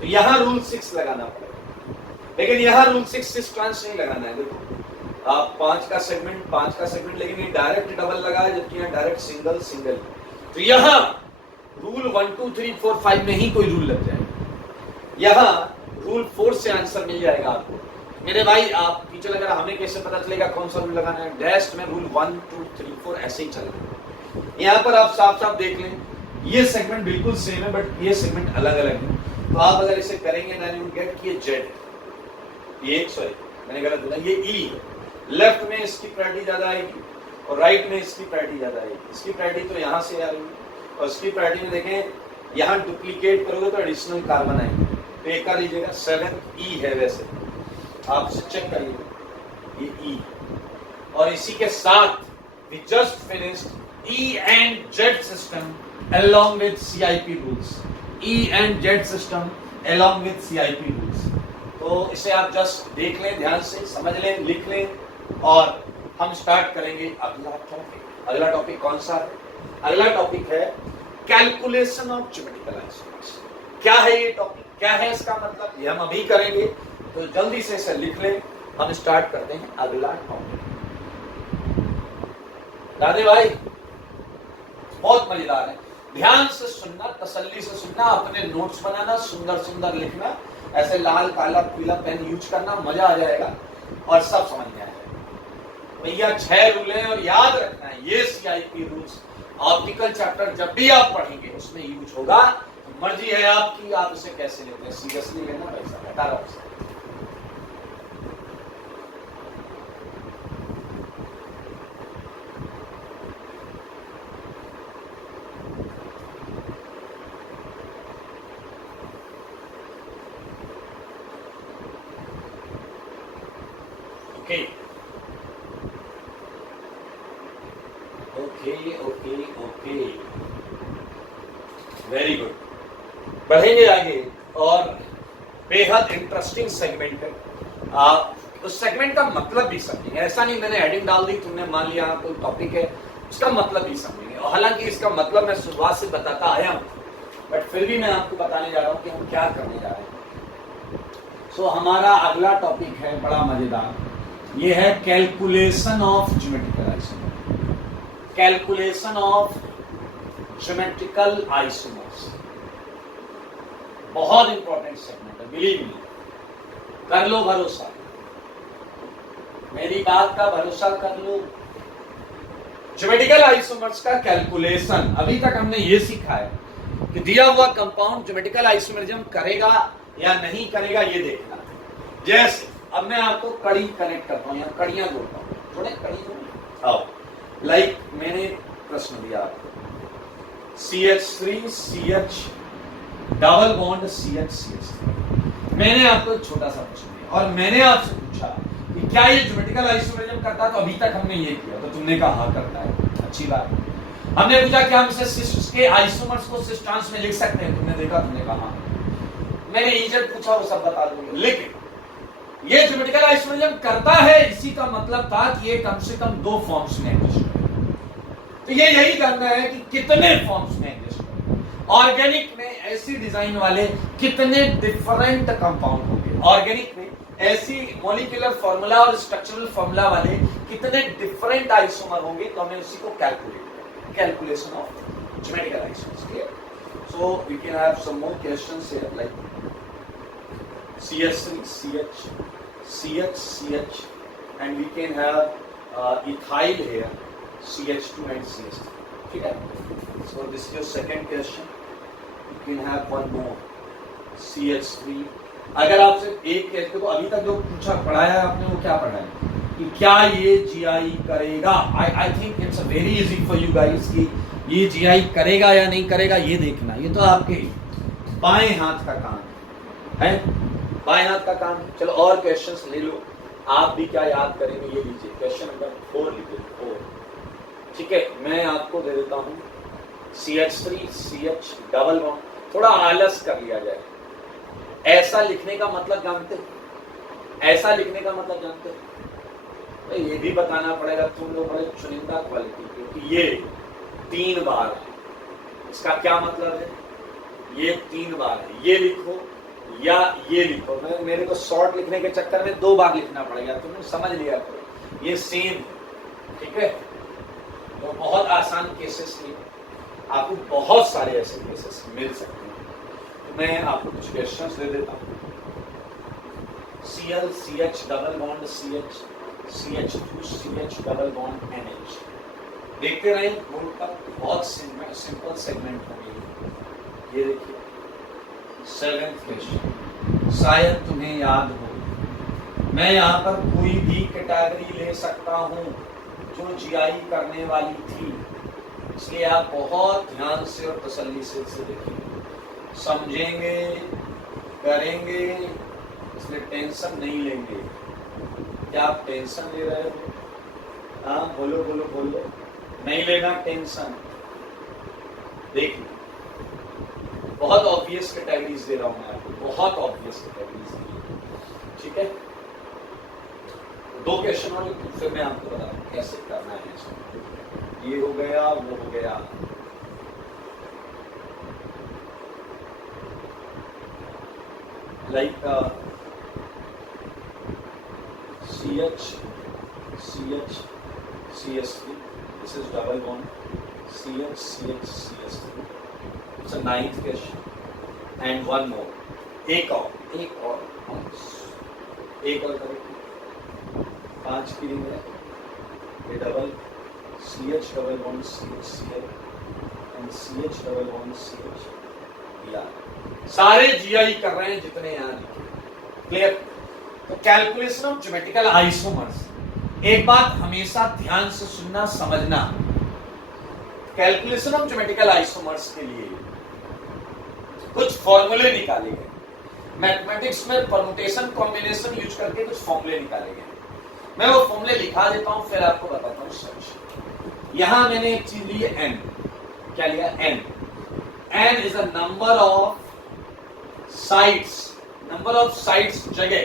तो यहाँ रूल 6 लगाना पड़ेगा, लेकिन यहाँ रूल 6 ट्रांस नहीं लगाना है। देखो आप 5 का सेगमेंट लेकिन ये डायरेक्ट डबल लगा है, जबकि यहाँ डायरेक्ट सिंगल सिंगल। तो यहाँ रूल 1 2 3 4 5 में ही कोई रूल लग जाएगा, यहाँ रूल 4 से आंसर मिल जाएगा आपको। मेरे भाई आप टीचर लग रहा, हमें कैसे पता चलेगा कौन सा रूल लगाना है? डैश में रूल 1 2 3 4 ऐसे ही चलेगा। यहाँ पर आप साफ साफ देख लें, ये सेगमेंट बिल्कुल सेम है बट ये सेगमेंट अलग अलग है। तो आप अगर इसे करेंगे देन यू गेट कि ये जेड, ये सॉरी मैंने गलत बोला, ये ई है। लेफ्ट में इसकी प्रायोरिटी ज्यादा आएगी और राइट में इसकी प्रायोरिटी ज्यादा आएगी। इसकी प्रायोरिटी तो यहाँ से आ रही है और इसकी प्रायोरिटी में देखें, यहाँ डुप्लीकेट करोगे तो एडिशनल कार्बन आएंगे। तो एक कर लीजिएगा 7 ई है, वैसे आप इसे चेक करिए, ये ई। और इसी के साथ we just finished E and Z system along with CIP rules. E and Z system along with CIP rules. तो इसे आप जस्ट देख लें, ध्यान से समझ लें, लिख लें और हम स्टार्ट करेंगे अगला टॉपिक। अगला टॉपिक कौन सा है? अगला टॉपिक है कैलकुलेशन ऑफ ज्योमेट्रिकल आइसोमर्स। क्या है ये टॉपिक, क्या है इसका मतलब, ये हम अभी करेंगे। तो जल्दी से इसे लिख लें, हम स्टार्ट करते हैं अगला टॉपिक। राधे भाई बहुत मजेदार है, ध्यान से सुनना, तसल्ली से सुनना, अपने नोट्स बनाना, सुंदर सुंदर लिखना, ऐसे लाल काला पीला पेन यूज करना, मजा आ जाएगा और सब समझ में आएगा। भैया 6 रूल हैं और याद रखना है ये CIP रूल्स ऑप्टिकल चैप्टर जब भी आप पढ़ेंगे उसमें यूज होगा। तो मर्जी है आपकी, आप इसे कैसे लेते हैं, सीरियसली लेना वैसा better option. Okay very good. बढ़ेंगे आगे और बेहद इंटरेस्टिंग सेगमेंट है। आप उस सेगमेंट का मतलब भी समझेंगे, ऐसा नहीं मैंने हेडिंग डाल दी तुमने मान लिया कोई टॉपिक है, उसका मतलब भी समझेंगे। और हालांकि इसका मतलब मैं शुरुआत से बताता आया हूं, बट फिर भी मैं आपको बताने जा रहा हूं कि हम क्या करने जा रहे हैं। सो हमारा अगला टॉपिक है बड़ा मजेदार, ये है calculation of geometrical isomer. Calculation of geometrical isomers बहुत इंपॉर्टेंट सेगमेंट है, बिलीव मी। कर लो भरोसा, मेरी बात का भरोसा कर लो। ज्योमेट्रिकल आइसोमर्स का कैलकुलेशन, अभी तक हमने ये सीखा है कि दिया हुआ कंपाउंड ज्योमेट्रिकल आइसोमरिज्म करेगा या नहीं करेगा ये देखना। जैसे अब मैं आपको कड़ी कनेक्ट करता हूं, यहाँ कड़ियां जोड़ता हूं, थोड़े कड़ी जोड़े आओ। लाइक मैंने प्रश्न दिया आपको CH3 CH double bond CH मैंने आपको एक छोटा सा प्रश्न दिया और मैंने आपसे पूछा कि क्या ये ज्योमेट्रिकल आइसोमरिज्म करता है, तो अभी तक हमने ये किया तो तुमने कहा हाँ करता है, अच्छी बात। हमने पूछा कि हम इसे सिस्ट्स के आइसोमर्स को सिस्टांस में लिख सकते हैं, तुमने देखा, तुमने कहा। मैंने इजेड पूछा, वो सब बता दूंगा। लेकिन ये ज्योमेट्रिकल आइसोमरिज्म करता है, इसी का मतलब था कि ये कम से कम 2 फॉर्म्स में एग्जिस्ट करे। तो ये यही जानना है कि कितने फॉर्म्स में एग्जिस्ट करे। ऑर्गेनिक में ऐसी डिजाइन वाले कितने डिफरेंट कंपाउंड होंगे, ऑर्गेनिक में ऐसी मॉलिक्यूलर फार्मूला और स्ट्रक्चरल फार्मूला वाले कितने डिफरेंट आइसोमर होंगे, तो हमें उसी को calculate, calculation of geometrical isomers. So we can have some more questions here like CH3 CH CH CH and we can have ethyl here CH2 and CH3, ठीक है। So this is your second question, you can have one more CH3। अगर आपसे एक कहते तो अभी तक जो पूछा पढ़ाया आपने वो क्या पढ़ा है कि क्या ये GI करेगा। I think it's a very easy for you guys कि ये GI करेगा या नहीं करेगा ये देखना, ये तो आपके बाएं हाथ का काम है, बाएं हाथ का काम। चलो और क्वेश्चंस ले लो, आप भी क्या याद करेंगे ये लीजिए। क्वेश्चन नंबर 4 लीजिए, 4, ठीक है। मैं आपको दे देता हूं CH3 CH डबल बॉन्ड, थोड़ा आलस कर लिया जाए। ऐसा लिखने का मतलब जानते, ऐसा लिखने का मतलब जानते, तो ये भी बताना पड़ेगा, तुम लोग बड़े चुनिंदा क्वालिटी, क्योंकि ये 3 बार है। इसका क्या मतलब है, ये 3 बार है, ये लिखो, या ये लिखो। मैं मेरे को शॉर्ट लिखने के चक्कर में 2 बार लिखना पड़ेगा, तुमने समझ लिया करो ये सेम, ठीक है। तो बहुत आसान केसेस लिए, आपको बहुत सारे ऐसे केसेस मिल सकते हैं। तो मैं आपको कुछ क्वेश्चंस दे देता हूँ। Cl CH double bond CH CH2 CH double bond NH, देखते रहे बोर्ड पर, बहुत सिंपल सेगमेंट होंगे। ये देखिए 7th क्वेश्चन, शायद तुम्हें याद हो, मैं यहाँ पर कोई भी कैटेगरी ले सकता हूँ जो जीआई करने वाली थी, इसलिए आप बहुत ध्यान से और तसल्ली से इसे देखिए, समझेंगे, करेंगे, इसलिए टेंशन नहीं लेंगे। क्या आप टेंशन ले रहे हो? हाँ बोलो बोलो बोलो, नहीं लेना टेंशन। देखिए बहुत ऑब्वियस कैटेगरीज दे रहा हूं मैं आपको, बहुत ऑब्वियस कैटेगरीज, ठीक है। 2 क्वेश्चन और फिर मैं आपको बता दूं कैसे करना है इसको। ये हो गया, वो हो गया। Like CH CH CH3, this is double bond CH CH CH3, it's a 9th question, and one more, एक और करेंगे, 5 की रिंग है, ये double CH double bond CH Cl and CH double bond CH Br, सारे GI कर रहे हैं जितने यहाँ लिखे, क्लियर। तो कैलकुलेशन ऑफ ज्योमेट्रिकल आइसोमर्स, एक बात हमेशा ध्यान से सुनना समझना, कैलकुलेशन ऑफ ज्योमेट्रिकल आइसोमर्स के लिए कुछ फॉर्मूले निकाले गए। मैथमेटिक्स में परमुटेशन कॉम्बिनेशन यूज करके कुछ फॉर्मूले निकाले गए। मैं वो फॉर्मूले लिखा देता हूं, फिर आपको बताता हूं समझ। यहां मैंने एक चीज ली है n, क्या लिया? n is a number of sides, जगह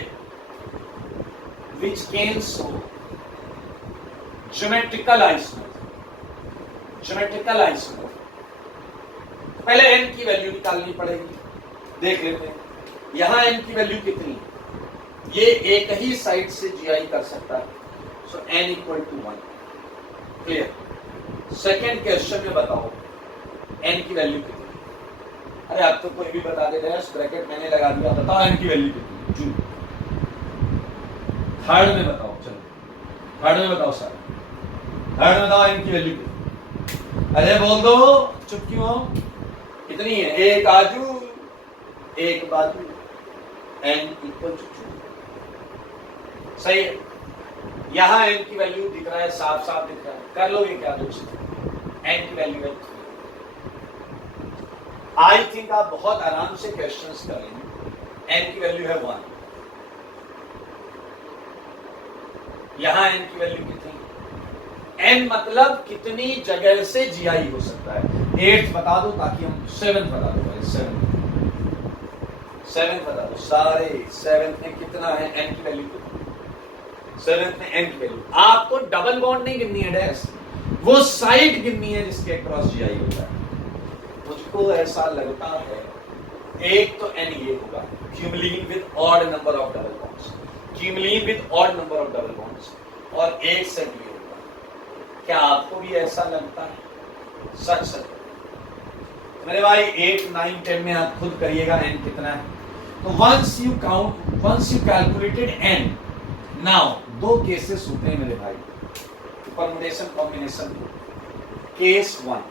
which can show geometrical isomer। पहले n की वैल्यू निकालनी पड़ेगी, देख लेते हैं यहां n की वैल्यू कितनी है। ये एक ही साइड से जीआई कर सकता है, so n equal to 1, clear. Second question में बताओ n की वैल्यू कितनी। अरे आप तो कोई भी बता दे रहे हैं, ब्रैकेट मैंने लगा दिया, बताओ n की वैल्यू कितनी। थर्ड में बताओ, चलो थर्ड में बताओ सर, थर्ड में बताओ n की वैल्यू कितनी। अरे बोल दो, चुप क्यों हो? कितनी है? एक आजू एक बाजू, n इक्वल टू 2, सही है। यहां n की वैल्यू दिख रहा है, साफ साफ दिख रहा है, कर लोगे क्या दोस्त? n की वैल्यू है 3। आई थिंक आप बहुत आराम से क्वेश्चंस कर लेंगे। n की वैल्यू है 1, यहां n की वैल्यू कितनी? n मतलब कितनी जगह से जीआई हो सकता है। 8th बता दो ताकि हम 7th बता दो भाई, 7th बता दो सारे। 7th में कितना है n की वैल्यू कितनी? 7th में n की वैल्यू, आपको डबल बॉन्ड नहीं गिननी है डैश, वो साइड गिननी है जिसके क्रॉस जीआई होता है। मुझको ऐसा लगता है एक तो n ये होगा, cumulative with odd number of double bonds, cumulative with odd number of double bonds, और एक से भी होगा। क्या आपको भी ऐसा लगता है? सच मेरे भाई 8, 9, 10 में आप खुद करिएगा n कितना है। तो once you calculated n, now 2 cases होते हैं मेरे भाई permutation combination. Case 1,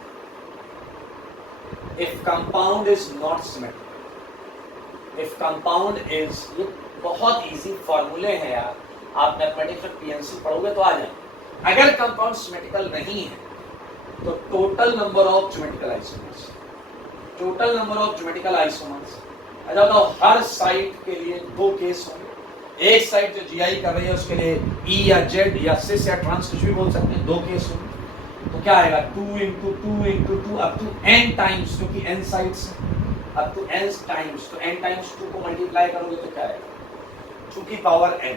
if compound is not symmetrical, if compound is, ये बहुत इजी फॉर्मूले हैं यार, आप मैथमेटिक्स में पीएनसी पढ़ोगे तो आ जाए। अगर कंपाउंड सिमेट्रिकल नहीं है तो total number of geometrical isomers, अच्छा तो हर साइड के लिए 2 केस होंगे। एक साइड जो जीआई कर रही है उसके लिए ई या जेड या सिस या ट्रांस कुछ भी बोल सकते हैं, 2 केस होंगे। तो क्या आएगा 2 into 2 into 2 up to n times, क्योंकि n sides up to n times, तो n टाइम्स 2 को मल्टीप्लाई करोगे तो क्या आएगा 2 की पावर n।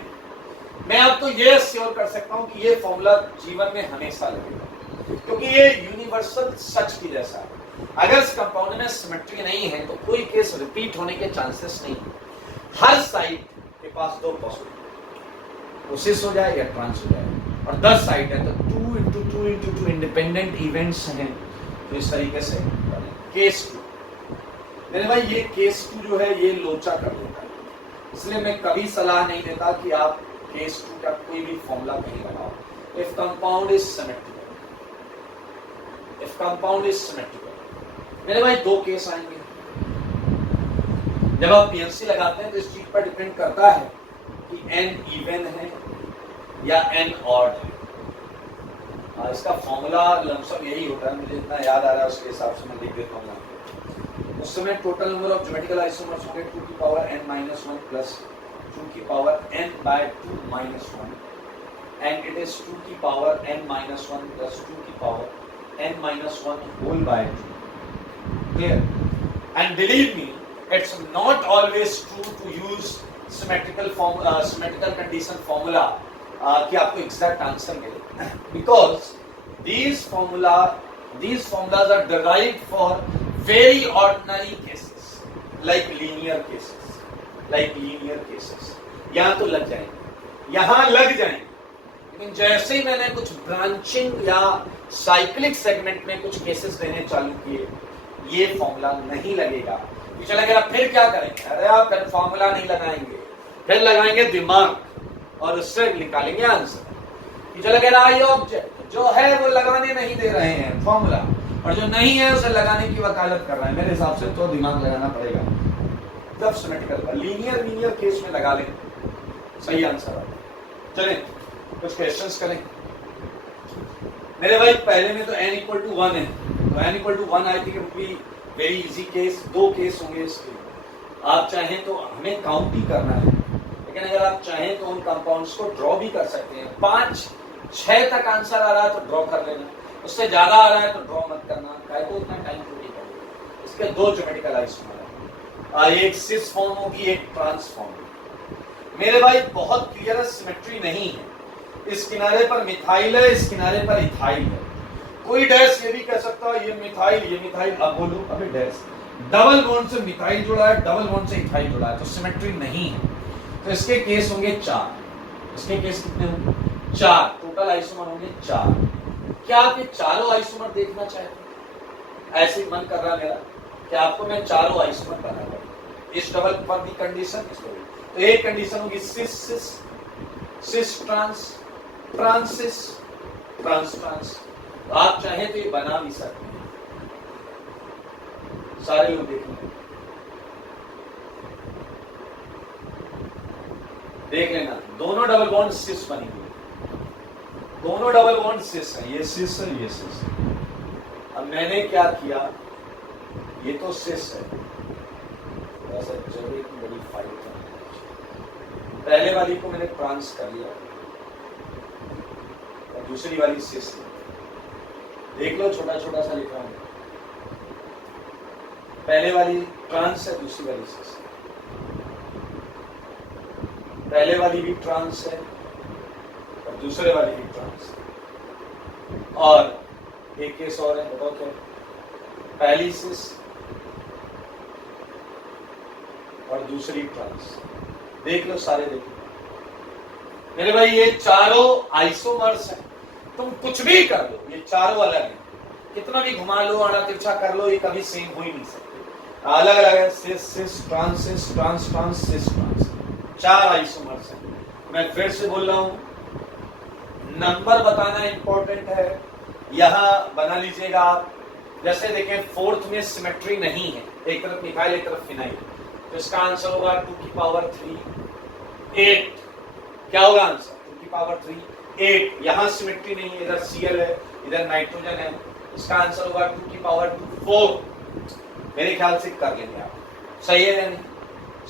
मैं आपको ये श्योर कर सकता हूं कि ये फॉर्मूला जीवन में हमेशा लगेगा, क्योंकि ये यूनिवर्सल सच की जैसा है। अगर इस कंपाउंड में सिमेट्री नहीं है तो कोई केस रिपीट होने के चांसेस नहीं। हर साइड के पास दो पॉसिबिलिटी, वो सिस हो जाए या ट्रांस हो जाए, और 10 साइड है तो 2 इंटू 2 इंटू 2 इंडिपेंडेंट इवेंट्स हैं। तो इस तरीके से केस 2, मेरे भाई ये केस 2 जो है ये लोचा कर देता है, इसलिए मैं कभी सलाह नहीं देता कि आप केस 2 का कोई भी फॉर्मूला कहीं लगाओ। If compound is symmetrical, if compound is symmetrical, मेरे भाई दो केस आएंगे। जब आप पीएनसी लगाते हैं तो इस चीज पर डिपेंड करता है कि एन इवन है या एन ऑड है। इसका फॉर्मूला लमसम यही होता है, मुझे इतना याद आ रहा है उसके हिसाब से मैं लिख देता हूँ। उस समय total number of geometrical isomers होंगे 2 की पावर n minus 1 plus 2 की power n by 2 minus 1, and it is 2 की पावर n minus 1 plus 2 की power n minus 1 whole by 2. Clear? And believe me, it's not always true to use symmetrical condition formula कि आपको exact answer मिले, because these formulas are derived for very ordinary cases like linear cases. यहाँ तो लग जाएंगे, यहाँ लग जाएंगे, लेकिन जैसे ही मैंने कुछ ब्रांचिंग या साइक्लिक सेगमेंट में कुछ केसेस देने चालू किए, ये फॉर्मूला नहीं लगेगा। पीछे लगेगा फिर क्या करेंगे, अरे आप फिर फॉर्मूला नहीं लगाएंगे, फिर लगाएंगे दिमाग और उससे निकालेंगे आंसर। पीछे लगेगा ये ऑब्जेक्ट जो है वो लगाने नहीं दे रहे हैं फॉर्मूला, और जो नहीं है उसे लगाने की वकालत कर रहे हैं। मेरे हिसाब से तो दिमाग लगाना पड़ेगा। जब सिमेट्रिकल लीनियर केस में लगा लें, सही आंसर आएगा। चलें कुछ क्वेश्चंस करें। मेरे भाई पहले में तो n इक्वल टू 1 है, तो n equal to 1 I think it be very easy case. दो केस होंगे इसके, आप चाहें तो हमें काउंट ही करना है, लेकिन अगर आप चाहें तो उन कंपाउंड्स को ड्रॉ भी कर सकते हैं। 5-6 तक आंसर आ रहा है तो ड्रॉ कर लेना, उससे ज्यादा आ रहा है तो ड्रॉ मत करना, काहे को इतना टाइम थोड़ी करेगा। इसके दो ज्योमेट्रिकल आइसोमर है, एक सिस फॉर्म होगी, एक ट्रांस फॉर्म होगी। मेरे भाई बहुत क्लियर सिमेट्री नहीं है, इस किनारे पर मिथाइल है, इस किनारे पर इथाइल है। कोई डैश ये भी कह सकता है ये मिथाइल, अब बोलो अबे डैश डबल बॉन्ड से मिथाइल जुड़ा है, डबल बॉन्ड से इथाइल जुड़ा है, तो सिमेट्री नहीं है। तो इसके केस होंगे 4। इसके केस कितने होंगे? 4। टोटल आइसोमर होंगे 4। क्या आप ये चारों आइसोमर देखना चाहते हैं? ऐसे ही मन कर रहा मेरा कि आपको मैं चारों आइसोमर बना दूं। इस डबल पर भी कंडीशन, तो एक कंडीशन होगी सिस ट्रांस, ट्रांसिस ट्रांस ट्रांस। तो आप चाहें तो ये बना भी सकते हैं, सारे लोग देखेंगे, देख लेना। दोनों डबल बॉन्ड सिस बनी हुई, दोनों डबल बॉन्ड सिस है, ये सिस है, ये सिस है। अब मैंने क्या किया, ये तो सिस है, ऐसा जरूरी की बड़ी फाइट है। पहले वाली को मैंने ट्रांस कर लिया और दूसरी वाली सिस है। देख लो छोटा छोटा सा लिखा है, पहले वाली ट्रांस है, दूसरी वाली सिस है। पहले वाली भी ट्रांस है और दूसरे वाली भी ट्रांस है। और एक केस और है, बताओ क्या? पहली सिस और दूसरी ट्रांस। देख लो सारे, देखो मेरे भाई ये चारों आइसोमर्स हैं। तुम कुछ भी कर लो, ये चारों अलग हैं, कितना भी घुमा लो, आड़ा तिरछा कर लो, ये कभी सेम हो ही नहीं सकते। अलग अलग है, cis cis trans cis trans trans cis trans, 4 isomers हैं। मैं फिर से बोल रहा हूं, नंबर बताना इंपॉर्टेंट है। यहां बना लीजिएगा आप, जैसे देखें 4th में सिमेट्री नहीं है, एक तरफ मिथाइल एक तरफ फिनाइल, तो इसका आंसर होगा 2 की पावर 3 8। क्या होगा आंसर? 2 की पावर 3 8। यहां सिमेट्री नहीं है, इधर Cl है, इधर नाइट्रोजन है, इसका आंसर होगा 2 की पावर 2 4। मेरे ख्याल से कर लेंगे आप, सही है या नहीं?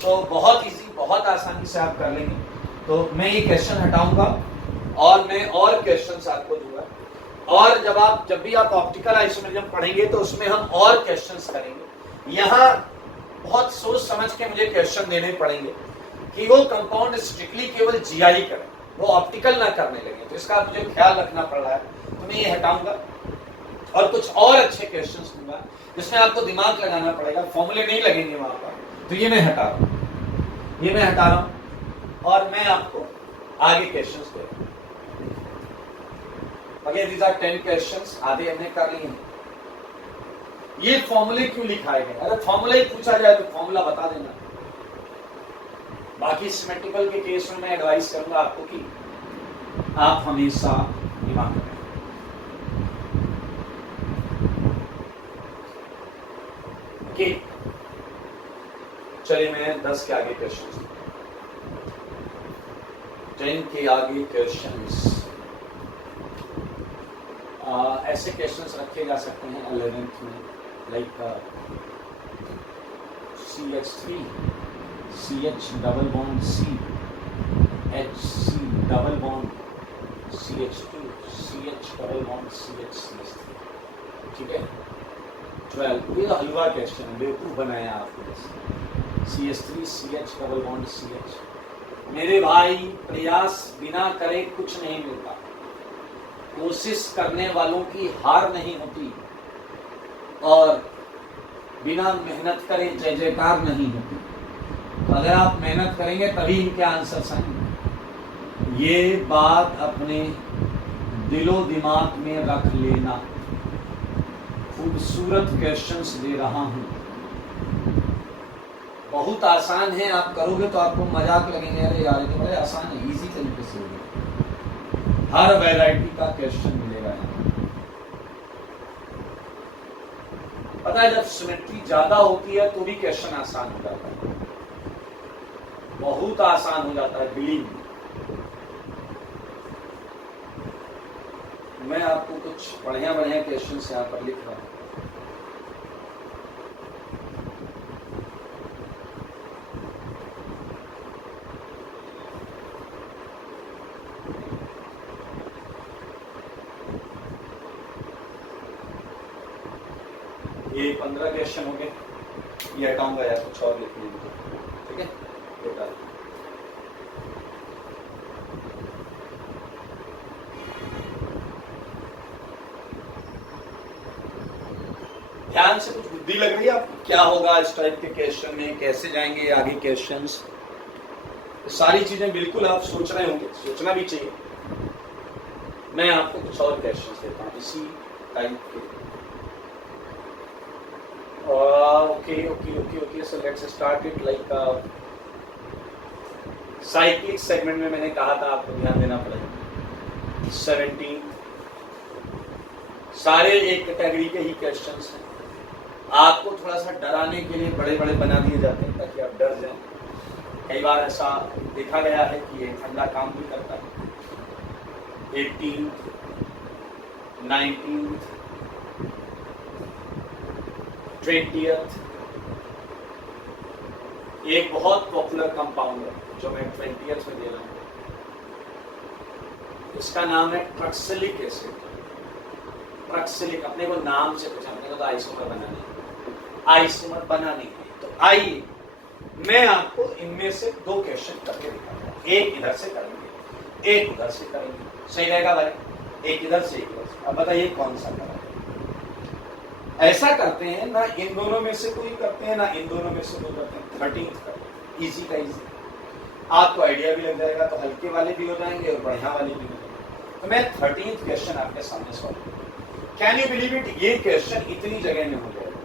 सो बहुत इजी, बहुत आसानी से आप कर लेंगे। तो मैं ये क्वेश्चन हटाऊंगा और मैं और क्वेश्चंस आपको दूंगा। और जब भी आप ऑप्टिकल आइसोमेरिज्म पढ़ेंगे तो उसमें हम और क्वेश्चंस करेंगे। यहाँ बहुत सोच समझ के मुझे क्वेश्चन देने पड़ेंगे कि वो कंपाउंड स्ट्रिक्टली केवल जीआई करें, वो ऑप्टिकल ना करने लगे। तो इसका मुझे ख्याल रखना पड़ रहा है, तो मैं ये हटाऊंगा और कुछ और अच्छे क्वेश्चंस दूंगा जिसमें आपको दिमाग लगाना पड़ेगा, फॉर्मूले नहीं लगेंगे वहां पर, तो ये मैं हटा रहा हूं। ये मैं हटा रहा हूं और मैं आपको आगे क्वेश्चंस दे रहा हूं। अगेन दीज आर 10 क्वेश्चंस, आधे हमने कर लिए हैं। ये फॉर्मूले क्यों लिखाए गए? अगर फॉर्मूला ही पूछा जाए तो फॉर्मूला बता देना। बाकी सिमेट्रिकल के केस में मैं एडवाइस करूंगा आपको कि आप हमेशा दिमाग रखें। ओके, चलिए मैं 10 के आगे क्वेश्चंस, 10 के आगे क्वेश्चंस, ऐसे क्वेश्चंस रखे जा सकते हैं 11th में, like CH3 CH double bond C, HC double bond CH2 CH double bond CH3, ठीक है। 12, ये हलवा क्वेश्चन है, बेवकूफ बनाया आपको बस। CH3 CH double bond CH। मेरे भाई, प्रयास बिना करे कुछ नहीं मिलता, कोशिश करने वालों की हार नहीं होती, और बिना मेहनत करे जय जयकार नहीं होती। तो अगर आप मेहनत करेंगे तभी इनके आंसर्स आएंगे। ये बात अपने दिलो दिमाग में रख लेना। खूबसूरत क्वेश्चंस दे रहा हूं, बहुत आसान है, आप करोगे तो आपको मजाक लगेंगे, अरे यार ये तो बड़े आसान है, इजी तरीके से होगा। हर वैरायटी का क्वेश्चन मिलेगा यहाँ। पता है, जब सिमेट्री ज्यादा होती है तो भी क्वेश्चन आसान हो जाता है, बहुत आसान हो जाता है, बिलीव मी। मैं आपको कुछ बढ़िया बढ़िया क्वेश्चन यहाँ पर लिख रहा हूं। ये 15 क्वेश्चन हो गए, ये हटाऊंगा यार, कुछ और लिखने दो, ठीक है। बेटा ध्यान से, कुछ बुद्धि लग रही है आपको क्या होगा इस टाइप के क्वेश्चन में, कैसे जाएंगे आगे क्वेश्चंस, सारी चीजें बिल्कुल आप सोच रहे होंगे, सोचना भी चाहिए। मैं आपको कुछ और क्वेश्चंस देता हूँ इसी टाइप के। Okay. So let's start it like cyclic segment में मैंने कहा था आपको ध्यान देना पड़ेगा। 17 सारे एक कैटेगरी के ही क्वेश्चंस हैं। आपको थोड़ा सा डराने के लिए बड़े बड़े बना दिए जाते हैं ताकि आप डर जाएं। कई बार ऐसा देखा गया है कि ये ठंडा काम भी करता है। 18th, 19th, 20th, एक बहुत पॉपुलर कंपाउंड है जो मैं 20th में दे रहा हूं, इसका नाम है ट्रक्सिलिक एसिड। ट्रक्सिलिक, अपने को नाम से पूछा, अपने को तो आइसोमर बनाने, आइसोमर बनाने है। तो आइए मैं आपको इनमें से 2 क्वेश्चन करके दिखाऊंगा, एक इधर से करेंगे, एक उधर से करेंगे, सही रहेगा भाई? एक इधर से, एक इधर से। अब बताइए कौन सा करेंगे? ऐसा करते हैं ना, इन दोनों में से कोई करते हैं, ना इन दोनों में से कोई करते हैं। 13th करते, इजी का इजी, आपको आइडिया भी लग जाएगा, तो हल्के वाले भी हो जाएंगे और बढ़िया वाले भी हो जाएंगे। तो मैं 13th क्वेश्चन आपके सामने सॉल्व करूंगा। कैन यू बिलीव इट, ये क्वेश्चन इतनी जगह में हो जाएगा,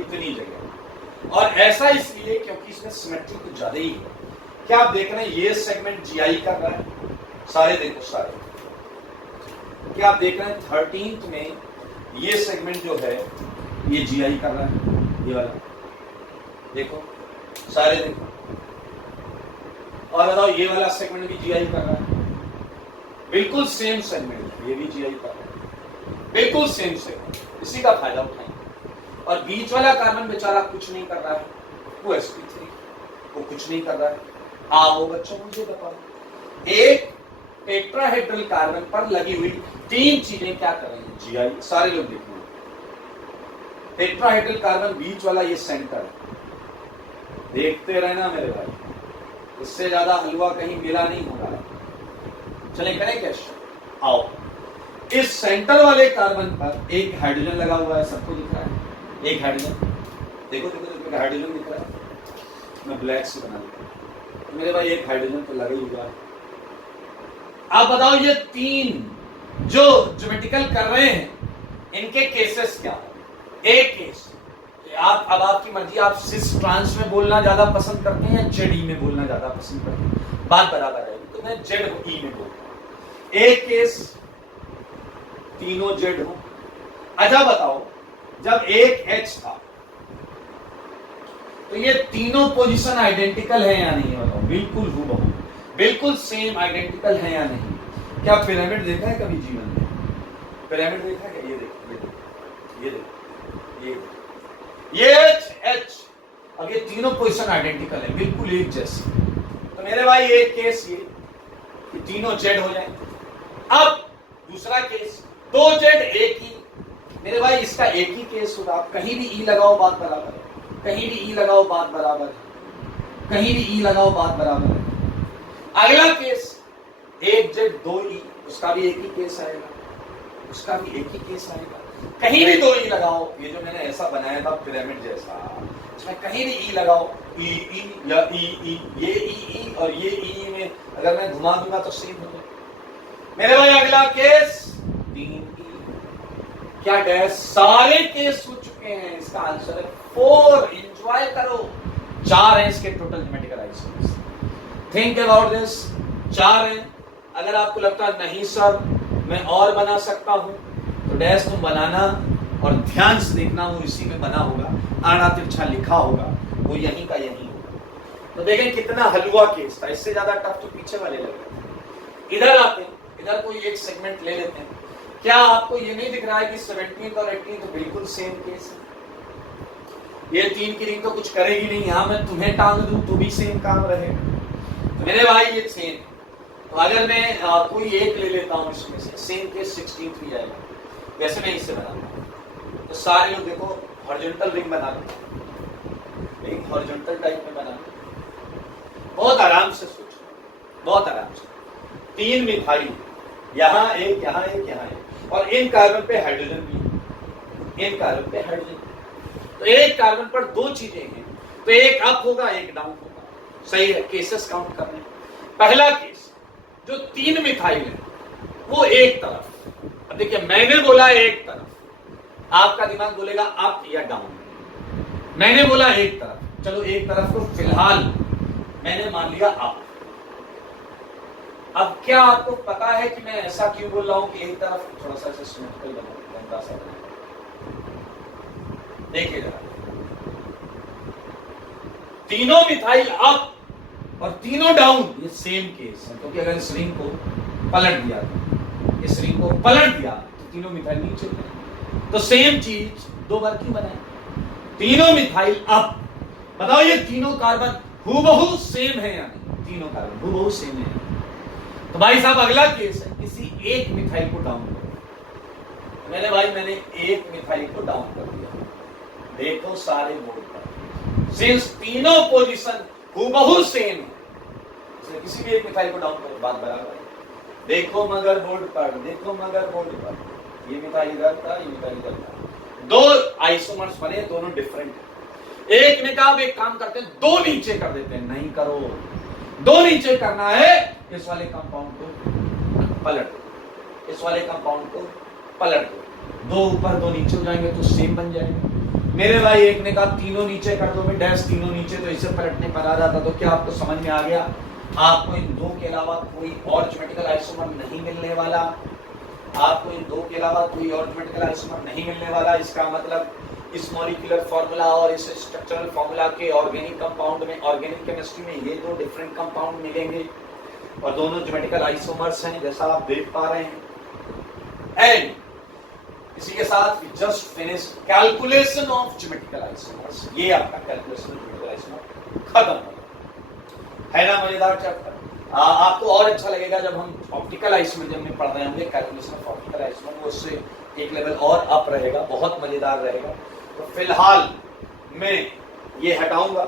इतनी जगह। और ऐसा इसलिए क्योंकि इसमें सिमेट्री कुछ ज्यादा ही है। क्या आप देख रहे हैं ये सेगमेंट जीआई कर रहा है, सारे देखो सारे। क्या आप देख रहे हैं 13th में ये सेगमेंट जो है ये जीआई कर रहा है, ये वाला देखो, सारे देखो। और बताओ ये वाला सेगमेंट भी जीआई कर रहा है, बिल्कुल सेम सेगमेंट, ये भी जीआई कर रहा है, बिल्कुल सेम सेगमेंट। इसी का फायदा उठाएंगे। और बीच वाला कार्बन बेचारा कुछ नहीं कर रहा है, वो sp3, वो कुछ नहीं कर रहा है। आओ बच्चों मुझे बताओ, एक टेट्राहेड्रल कार्बन पर लगी हुई 3 चीजें क्या कर रही हैं? जीआई, सारे लोग देखिए। टेट्राहेड्रल कार्बन बीच वाला, ये सेंटर, देखते रहना मेरे भाई, इससे ज्यादा हलवा कहीं मिला नहीं होगा। चले करें क्वेश्चन, आओ। इस सेंटर वाले कार्बन पर एक हाइड्रोजन लगा हुआ है, सबको दिख रहा है, एक हाइड्रोजन, देखो देखो देखो, हाइड्रोजन दिख रहा है। मैं ब्लैक से बना देता हूं। तो मेरे भाई एक हाइड्रोजन तो लगा ही हुआ है। आप बताओ ये तीन जो ज्योमेट्रिकल कर रहे हैं इनके केसेस क्या है? एक केस आप, अब आपकी मर्जी, आप सिस ट्रांस में बोलना ज्यादा पसंद करते हैं या जेड ई में बोलना ज्यादा पसंद करते हैं, बात बराबर है, तो मैं जेड ई में बोलता हूं। एक केस तीनों जेड हो। अच्छा बताओ, जब एक एच था तो ये तीनों पोजीशन आइडेंटिकल है या नहीं? बताओ, बिल्कुल हूबहू, बिल्कुल सेम आइडेंटिकल है या नहीं? क्या पिरामिड देखा है कभी जीवन में? पिरामिड देखा है? ये देखो, ये देखो, ये देखो, ये एच, अब ये तीनों पोजीशन आइडेंटिकल है, बिल्कुल एक जैसी। तो मेरे भाई एक केस ये कि तीनों जेड हो जाए। अब दूसरा केस दो जेड एक ही, मेरे भाई इसका एक ही केस होगा। आप कहीं भी ई लगाओ बात बराबर है, कहीं भी ई लगाओ बात बराबर है, कहीं भी ई लगाओ बात बराबर है। अगला केस एक जेड दो ई, उसका भी एक ही केस आएगा, उसका भी एक ही केस आएगा। कहीं भी दो ई लगाओ, ये जो मैंने ऐसा बनाया था पिरामिड जैसा, इसमें कहीं भी ई लगाओ, ई ई या ई ई, ये ई और ये ई में अगर मैं घुमा दूंगा तो सेम हो जाए। मेरे भाई अगला केस तीन ई, क्या डैश? सारे केस हो चुके हैं, इसका आंसर है 4। एंजॉय करो, 4 है इसके total geometrical isomers. Think about this, 4 है। अगर आपको लगता है नहीं सर मैं और बना सकता हूं, तो डैश तुम बनाना और ध्यान से देखना, वो इसी में बना होगा, आड़ा तिरछा लिखा होगा, वो यहीं का यहीं होगा। तो देखें कितना हलवा केस था, इससे ज्यादा टफ तो पीछे वाले लग रहे थे। इधर आते हैं, इधर कोई एक सेगमेंट ले लेते हैं। क्या आपको ये नहीं दिख रहा है कि 17 और 18 तो बिल्कुल सेम केस है? ये 3 की रिंग तो कुछ करेगी नहीं, यहां मैं तुम्हें टांग दूं तो भी सेम काम रहेगा। तो मेरे भाई ये सेम, तो अगर मैं कोई एक ले लेता हूं इसमें से, सेम केस 16 भी आएगा। वैसे मैं इससे बनाता हूं, तो सारे लोग देखो हॉरिजॉन्टल रिंग बना लो, एक हॉरिजॉन्टल टाइप में बना लो, बहुत आराम से सोचो, बहुत आराम से। 3 मिथाइल, यहां एक, यहां एक, यहां एक, और इन कार्बन पे हाइड्रोजन भी, इन कार्बन पे हाइड्रोजन। तो एक कार्बन पर 2 चीजें हैं, तो एक अप होगा एक डाउन होगा, सही है। केसेस काउंट करने, पहला केस जो 3 मिथाइल है वो एक तरफ, अब देखिए मैंने बोला एक तरफ, आपका दिमाग बोलेगा अप या डाउन। मैंने बोला एक तरफ, चलो एक तरफ को फिलहाल मैंने मान लिया अप। अब क्या आपको पता है कि मैं ऐसा क्यों बोल रहा हूं कि एक तरफ? थोड़ा सा सिस्टमेटिकल बनता सा देखिए जरा, तीनों मिथाइल अप और तीनों डाउन, ये सेम केस है, क्योंकि अगर इस रिंग को पलट दिया, इस रिंग को पलट दिया तो तीनों मिथाइल नीचे उतरे। तो सेम चीज 2 बार क्यों बनाए? तीनों मिथाइल अप, बताओ ये तीनों कार्बन हूबहू सेम है या नहीं? तीनों कार्बन हूबहू सेम है। तो भाई साहब अगला केस है, किसी एक मिथाइल को डाउन करो। मैंने भाई मैंने एक मिथाइल को डाउन कर दिया, देखो सारे बोर्ड पर, सिंस तीनों पोजीशन हूबहू सेम है, इसलिए किसी भी एक मिथाइल को डाउन करो, बात बराबर है। देखो मगर बोर्ड पर, देखो मगर बोर्ड पर, ये मिथाइल इधर था, ये मिथाइल इधर था, 2 आइसोमर्स बने, दोनों डिफरेंट है। एक ने कहा एक काम करते हैं 2 नीचे कर देते हैं, नहीं करो, 2 नीचे करना है, इस वाले कंपाउंड को पलट दो, इस वाले कंपाउंड को पलट दो, 2 ऊपर 2 नीचे हो जाएंगे तो सेम बन जाएंगे। मेरे भाई एक ने कहा तीनों नीचे कर दो, डैश तीनों नीचे, तो इसे पलटने पर आ जाता। तो क्या आपको समझ में आ गया? आपको इन 2 के अलावा कोई और ज्योमेट्रिकल आइसोमर नहीं मिलने वाला, आपको इन 2 के अलावा कोई और ज्योमेट्रिकल आइसोमर नहीं मिलने वाला। इसका मतलब इस मॉलिक्यूलर फॉर्मूला और इस स्ट्रक्चरल फॉर्मूला के ऑर्गेनिक कंपाउंड में, ऑर्गेनिक केमिस्ट्री में ये 2 डिफरेंट कंपाउंड मिलेंगे और दोनों ज्योमेट्रिकल आइसोमर्स हैं, जैसा आप देख पा रहे हैं। एंड इसी के साथ just finish calculation of geometrical isomers, ये आपका कैलकुलेशन ऑफ ज्योमेट्रिकल आइसोमर खत्म हो गया। है ना मजेदार चैप्टर? आपको और अच्छा लगेगा जब हम ऑप्टिकल आइसोमर में पढ़ रहे होंगे, कैलकुलेशन ऑफ ऑप्टिकल आइसोमर, वो उससे एक लेवल और अप रहेगा, बहुत मजेदार रहेगा। तो फिलहाल मैं ये हटाऊंगा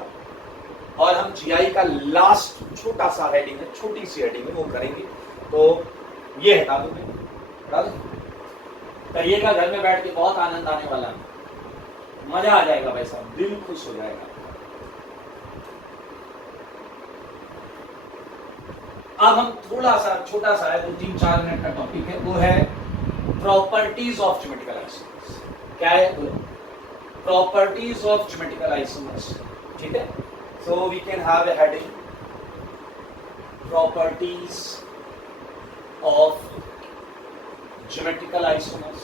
और हम जीआई का लास्ट छोटा सा हेडिंग है, छोटी सी हेडिंग है, वो करेंगे। तो ये हटा दूं मैं, हटा दूं? करिएगा, घर में बैठ के बहुत आनंद आने वाला है, मजा आ जाएगा भाई साहब, दिल खुश हो जाएगा। अब हम थोड़ा सा छोटा सा है, 2-3-4 मिनट का टॉपिक है, वो है प्रॉपर्टीज ऑफ ज्योमेट्रिकल आइसोमर्स। क्या है वो? Properties of geometrical isomers. ठीक है, so we can have a heading properties of geometrical isomers,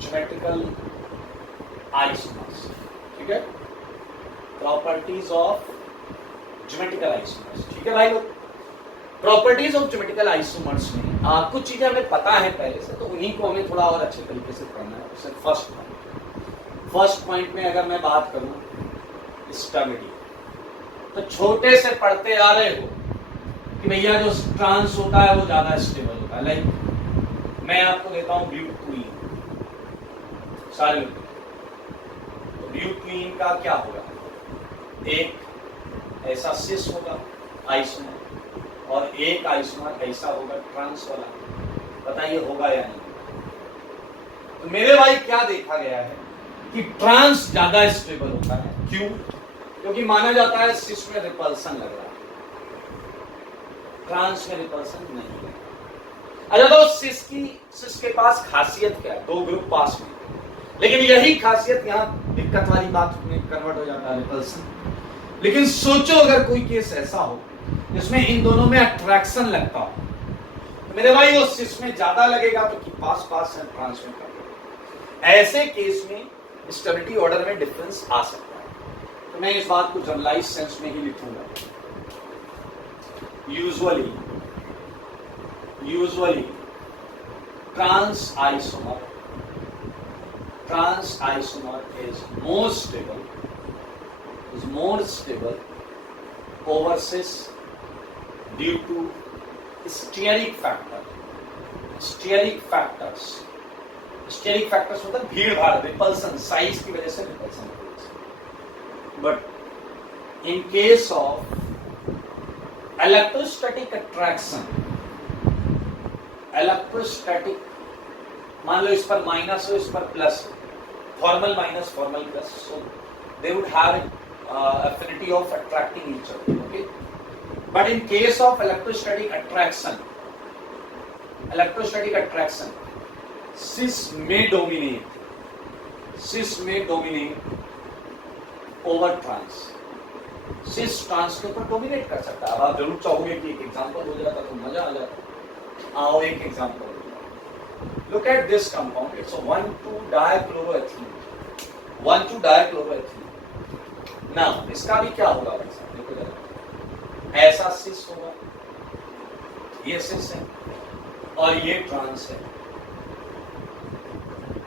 geometrical isomers. ठीक है, प्रॉपर्टीज ऑफ ज्योमेट्रिकल आइसोमर्स। ठीक है भाई लोग, प्रॉपर्टीज ऑफ ज्योमेट्रिकल आइसोमर्स में कुछ चीजें हमें पता है पहले से, तो उन्हीं को हमें थोड़ा और अच्छे तरीके से पढ़ना है। जैसे फर्स्ट पॉइंट में अगर मैं बात करूं स्टेबिलिटी, तो छोटे से पढ़ते आ रहे हो कि भैया जो ट्रांस होता है वो ज्यादा स्टेबल होता है। लाइक मैं आपको देता हूं ब्यूटीन, सारे लोग, तो ब्यूटीन का क्या होगा? एक ऐसा सिस होगा आइसोमर, और एक आइसोमर ऐसा होगा ट्रांस वाला। बताइए होगा या नहीं? तो मेरे भाई क्या देखा गया है कि ट्रांस ज्यादा स्टेबल होता है। क्यों? क्योंकि माना जाता है सिस में रिपल्सन लग रहा है, ट्रांस में रिपल्सन नहीं है। अच्छा, तो सिस के पास खासियत क्या है? 2 ग्रुप पास में, लेकिन यही खासियत यहाँ दिक्कत वाली बात में कन्वर्ट हो जाता है, रिपल्सन। लेकिन सोचो अगर कोई केस ऐसा हो जिसमें इन दोनों में अट्रैक्शन लगता हो, तो मेरे भाई वो सिस में ज्यादा लगेगा तो पास है, ट्रांस में कम। ऐसे केस में स्टेबिलिटी ऑर्डर में डिफरेंस आ सकता है। तो मैं इस बात को जनरलाइज सेंस में ही लिखूंगा। Usually trans isomer is more stable over cis due to steric factors मतलब भीड़ भाड़, रिपल्सन, साइज की वजह से repulsion. But in case of electrostatic attraction, मान लो इस पर माइनस हो, इस पर प्लस हो, formal minus formal plus, so they would have affinity of attracting each other. Okay, but in case of electrostatic attraction, cis may dominate over trans. cis trans के ऊपर dominate कर सकता है। अब आप जरूर चाहोगे कि एक एग्जांपल हो जाता तो मजा आ जाता। आओ एक example, look at this compound, it's a 1,2-dichloroethylene, 1,2-dichloroethylene। ना इसका भी क्या होगा भाई साहब, देखो जरा, ऐसा सिस होगा, ये सिस है और ये ट्रांस है।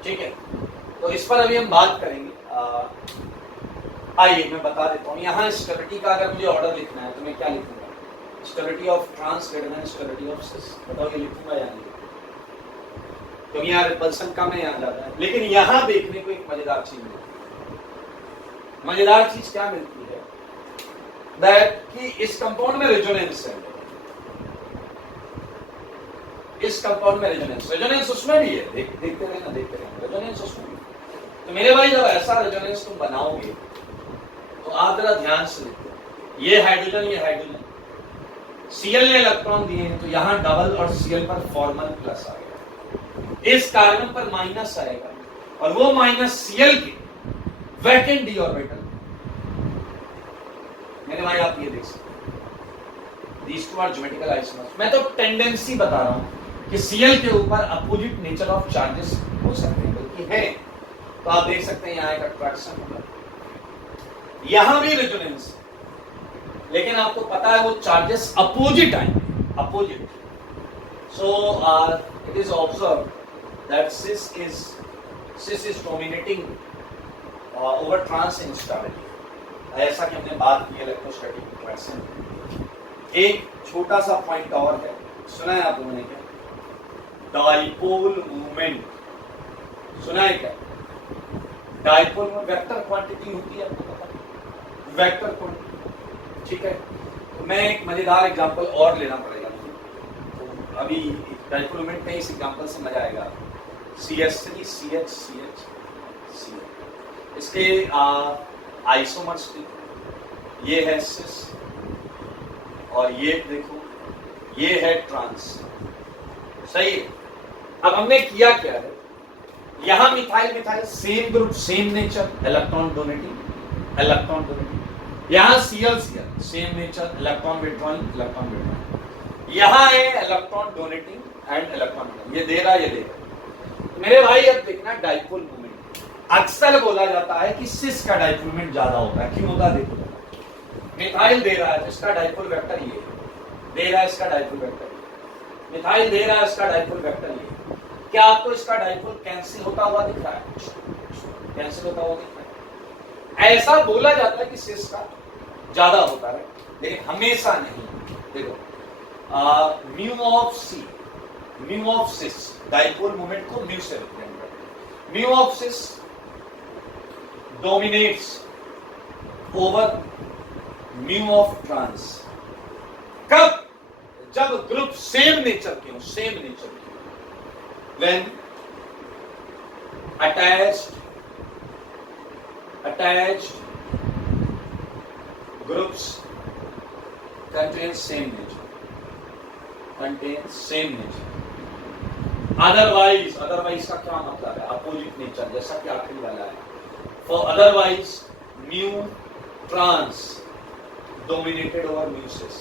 ठीक है, तो इस पर अभी हम बात करेंगे। आइए मैं बता देता हूं, यहां स्टेबिलिटी का अगर मुझे ऑर्डर लिखना है तो मैं क्या लिखूंगा? Stability of trans greater than stability of cis. बताओ ये लिखूंगा या नहीं? क्योंकि यहाँ रिपल्सन कम है, यहाँ ज्यादा है। लेकिन यहां देखने को एक मजेदार चीज मिलती है। मजेदार चीज क्या मिलती है? दैट कि इस कंपाउंड में रेजोनेंस है, इस कंपाउंड में रेजोनेंस उसमें भी है। देखते रहना रेजोनेंस उसमें भी। तो मेरे भाई जब ऐसा रेजोनेंस तुम बनाओगे तो आप जरा ध्यान से देखो, ये हाइड्रोजन Cl ने इलेक्ट्रॉन दिए हैं, तो यहां डबल और Cl पर फॉर्मल प्लस आ गया, इस कार्बन पर माइनस आएगा, और वो माइनस Cl के वैकेंट डी ऑर्बिटल। मेरे भाई आप ये देख सकते हैं, these two are geometrical isomers. मैं तो टेंडेंसी बता रहा हूं कि Cl के ऊपर अपोजिट नेचर ऑफ चार्जेस हो सकते हैं, बल्कि है। तो आप देख सकते हैं यहां एक अट्रैक्शन होगा, यहां भी रेजोनेंस, लेकिन आपको पता है वो चार्जेस अपोजिट आएंगे, opposite. So it is observe that cis is dominating over trans in stability. ऐसा कि हमने बात की इलेक्ट्रोस्टैटिक अट्रैक्शन। एक छोटा सा पॉइंट और है, सुना है आप लोगों ने क्या? डाइपोल मूवमेंट सुना है क्या? डाइपोल में वेक्टर क्वांटिटी होती है, आपको पता है? Vector quantity. ठीक है, तो मैं एक मजेदार एग्जांपल और लेना पड़ेगा। तो अभी डाइपोल मूवमेंट में इस एग्जांपल से मजा आएगा। CH3 CH CH CH, इसके आइसोमर्स, ये है सिस और ये देखो ये है ट्रांस, सही है। अब हमने किया क्या है, यहां methyl methyl same group same nature, electron donating electron donating. यहां Cl Cl same nature, electron withdrawing electron withdrawing. यहां है इलेक्ट्रॉन डोनेटिंग एंड इलेक्ट्रॉन, ये दे रहा ये दे रहा। मेरे भाई अब देखना डाइपोल मोमेंट, अक्सर बोला जाता है कि सिस का डाइपोल मोमेंट ज्यादा होता है, क्यों होता है देखो। मिथाइल दे रहा है तो इसका डाइपोल वेक्टर ये दे रहा है, इसका डाइपोल वेक्टर मिथाइल दे रहा है, इसका डाइपोल वेक्टर ये। क्या आपको इसका डाइपोल कैंसिल होता हुआ दिख रहा है? कैंसिल होता हुआ दिख रहा है। ऐसा बोला जाता है कि सिस का ज्यादा होता है, लेकिन हमेशा नहीं। देखो mu of C, mu of cis, dipole moment को म्यू से रिप्रेजेंट करते हैं। Mu of cis dominates over mu of trans. कब? जब ग्रुप सेम नेचर के हो, सेम नेचर के हो। When attached groups contain same nature, otherwise का क्या मतलब है? अपोजिट नेचर, जैसा कि आखिरी वाला है। For otherwise mu trans dominated over mu cis।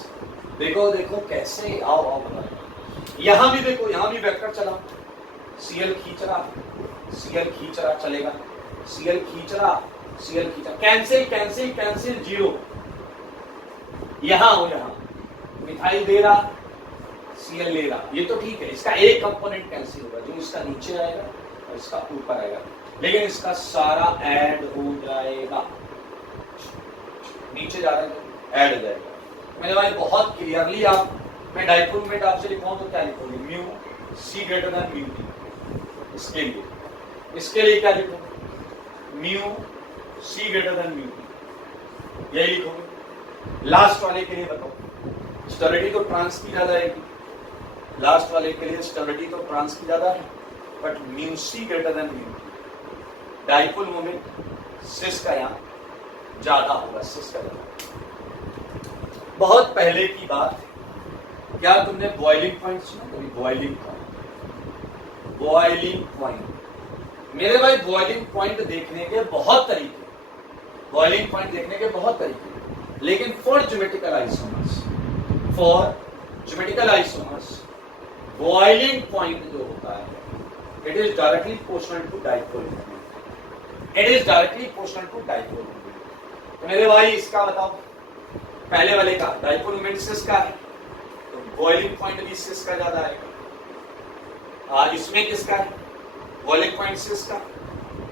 देखो देखो कैसे, आओ बताओ। यहां भी देखो, यहां भी वेक्टर चला, Cl खींच रहा चलेगा, Cl खींच रहा, कैंसिल जीरो। यहां हो, यहां मिथाइल दे रहा, Cl ले रहा, ये तो ठीक है। इसका एक कंपोनेंट कैंसिल होगा, जो इसका नीचे आएगा और इसका ऊपर आएगा, लेकिन इसका सारा ऐड हो जाएगा। नीचे जा रहे हैं ऐड हो जाएगा। मेरे भाई बहुत क्लियरली आप, मैं डाइपोल मोमेंट आपसे लिखवाऊं तो क्या लिखोगे? Mu C greater than mu D. इसके लिए क्या लिखोगे? Mu C greater than mu D, यही लिखोगे। लास्ट वाले के लिए बताओ, स्टेबिलिटी तो ट्रांस की ज्यादा है। लास्ट वाले के लिए स्टेबिलिटी तो ट्रांस की ज्यादा है, but mu C greater than mu D. Dipole moment cis का यहां ज्यादा होगा, सिस का ज्यादा। बहुत पहले की बात है, क्या तुमने बॉइलिंग पॉइंट सुना कभी? बॉइलिंग पॉइंट मेरे भाई, बॉइलिंग पॉइंट देखने के बहुत तरीके, बॉइलिंग पॉइंट देखने के बहुत तरीके, लेकिन for geometrical isomers boiling point जो होता है, it is directly proportional to dipole moment. तो मेरे भाई इसका बताओ, पहले वाले का डाइपोल मोमेंट सिस का है, तो बॉइलिंग पॉइंट भी सिस का ज्यादा आएगा। इसमें किसका है? बॉइलिंग पॉइंट सिस का,